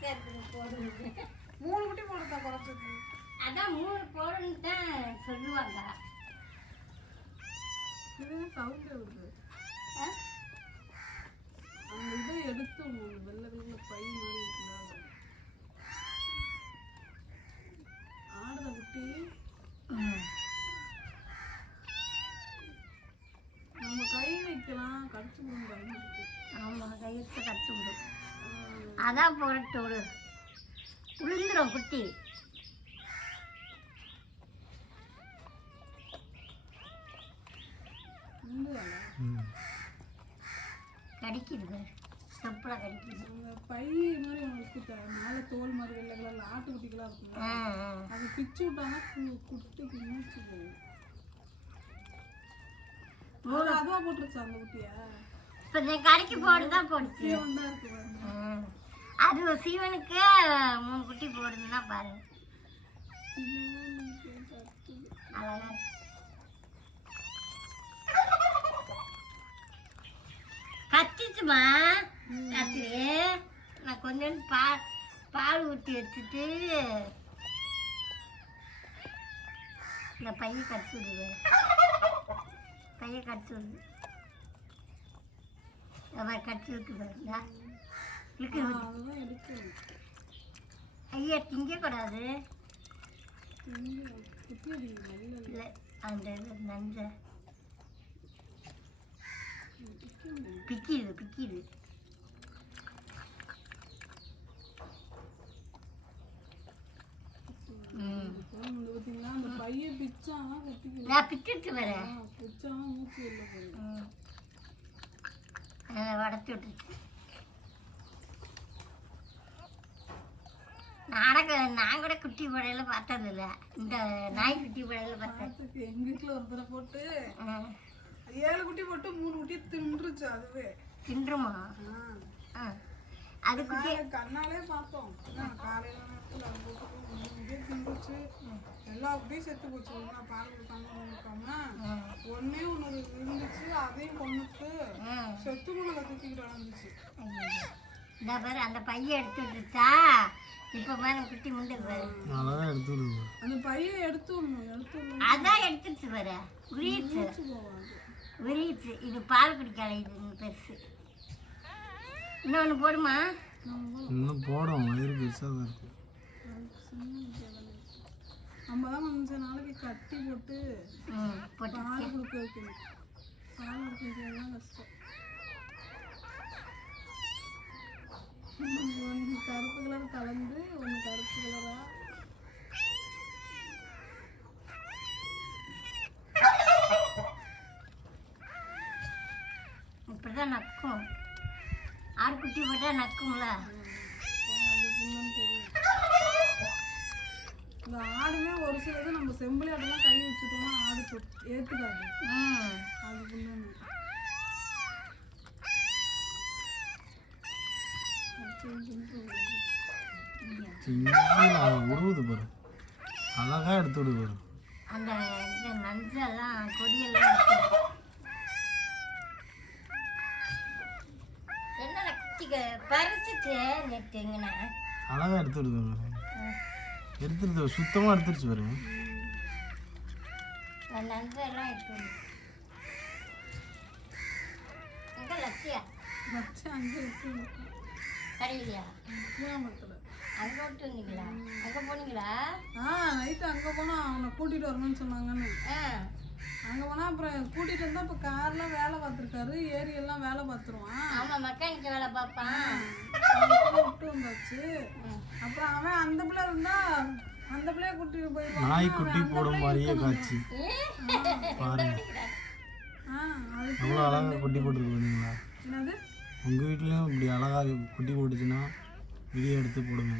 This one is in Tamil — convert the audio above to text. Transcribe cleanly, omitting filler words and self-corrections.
பெருசா இருக்குது போடுறது. 3 குட்டி போடுறதா குறைச்சது. அதான் 3 போடுன்னு தான் சொல்லுவாங்க. இது சவுண்ட் வருது. அந்த இதை எடுத்து வெள்ளை வெள்ளை பை மாதிரி இருக்குல்ல, ஆடுத குட்டி நம்ம கை வைக்கலாம், கடிச்சு விடுங்க. ஆமா, கையத்தை கடிச்சு விடும். அதான் போட்டு விடு, விழுந்துடும் குட்டி. கடிக்குது, செப்பலா கடிக்குது. பை மாதிரி உங்களுக்கு மேலே தோல் மாதிரி வெள்ளை கலர்ல ஆட்டுக்குட்டிகளாக இருக்குல்ல, அது பிச்சு விட்டாங்கன்னா குட்டி குடிச்சு போகும். அதுவா போட்டுருச்சா அந்த குட்டியா? இப்போ இந்த கறிக்கு போடு தான் போடுச்சு. ஒன்றா இருக்கு பாருங்க. அது சிவனுக்கு 3 குட்டி போடுதுன்னா பாருங்க. அழகா கத்திச்சுமா ராத்திரி. நான் கொஞ்சோண்டு பால் ஊற்றி வச்சுட்டு இந்த பையை கடிச்சு விடுவேன். பையை கடிச்சு விடுது, கடிச்சு விட்டு பாருங்க. ஐயா திங்கக்கூடாது இல்லை, அந்த இது நஞ்ச பிக்கிது பிக்கிது. அந்த பையை பிச்சானா நான் பிச்சுட்டு வரேன், பிச்சானா மூச்சு இல்லை வடச்சி விட்டுச்சு. நான் கூட குட்டி படையில பார்த்ததில்ல, இந்த நாய் குட்டி படையில பார்த்தேன். எங்க வீட்டுல ஒரு தடவை போட்டு 7 குட்டி போட்டு 3 குட்டி தின்றுச்சு. அதுவே தின்றுமா? அது குட்டி கண்ணாலே பார்த்தோம். காலையில தின்றுச்சு, எல்லா குட்டியும் செத்து போச்சு. ஒன்னா பால் கொடுக்காம ஒன்னே ஒன்று இருந்துச்சு, அதையும் கொண்டுட்டு செத்து முள்ள தூக்கிட்டு வந்துச்சு. இந்த பாரு அந்த பையை எடுத்துட்டுச்சா, இப்ப பாரு குட்டி முண்டுக்கு பாரு. அந்த பையை எடுத்து அதான் எடுத்துச்சு பாரு, உரிச்சு உரிச்சு. இது பால் குடிக்காத, இது பெருசு. இன்னொன்று போடுமா? இன்னும் போடும், வயிறு பெருசாக தான் இருக்கு. நம்ம தான் கொஞ்ச நாளைக்கு கட்டி போட்டு பால் கொடுக்க வைக்கணும். பால் கொடுக்க வைக்கிறதுலாம் கஷ்டம். ஒன்று கருப்பு கலர் கலந்து ஒன்று கருப்பு கலரா. இப்படிதான் நக்கும். 6 குட்டி போட்டா நக்கும்ல. இந்த ஆடுமே ஒரு சிலது நம்ம செம்பிளி ஆடெல்லாம் கை வச்சுட்டோம்னா ஆடு ஏற்றுக்காது. அதுக்குள்ள உருவுது பாரு, அழகா எடுத்து விடு பாரு. அந்த நஞ்செல்லாம் கொடியெல்லாம் என்ன பறிச்சுட்டு நெட்டுங்கண்ணா அழகா எடுத்து விடுது. எடுத்துருது, சுத்தமாக எடுத்துருச்சு பாரு. நஞ்செல்லாம் எடுத்து எங்க லட்சியா அங்கே இருக்கு கடையிலையா? அங்கே விட்டு வந்தீங்களா? அங்கே போனீங்களா? நைட்டு அங்கே போனால் அவனை கூட்டிகிட்டு வரணும்னு சொன்னாங்கன்னு. அங்கே போனால் அப்புறம் கூட்டிகிட்டு வந்தால் இப்போ கார்லாம் வேலை பார்த்துருக்காரு, ஏரியெல்லாம் வேலை பார்த்துருவான். ஆமாம், மெக்கானிக்கு வேலை பார்ப்பான். விட்டு வந்தாச்சு. அப்புறம் அவன் அந்த பிள்ளை இருந்தா அந்த பிள்ளைய கூட்டிட்டு போயிடுவான். நாய் குட்டி போடும் மாதிரியே காட்சி பாருங்க. அவ்வளோ அழகா குட்டி போட்டுருக்கீங்களா? என்னது உங்கள் வீட்லேயும் இப்படி அழகாக குட்டி போட்டுச்சுன்னா வீடியோ எடுத்து போடுங்க.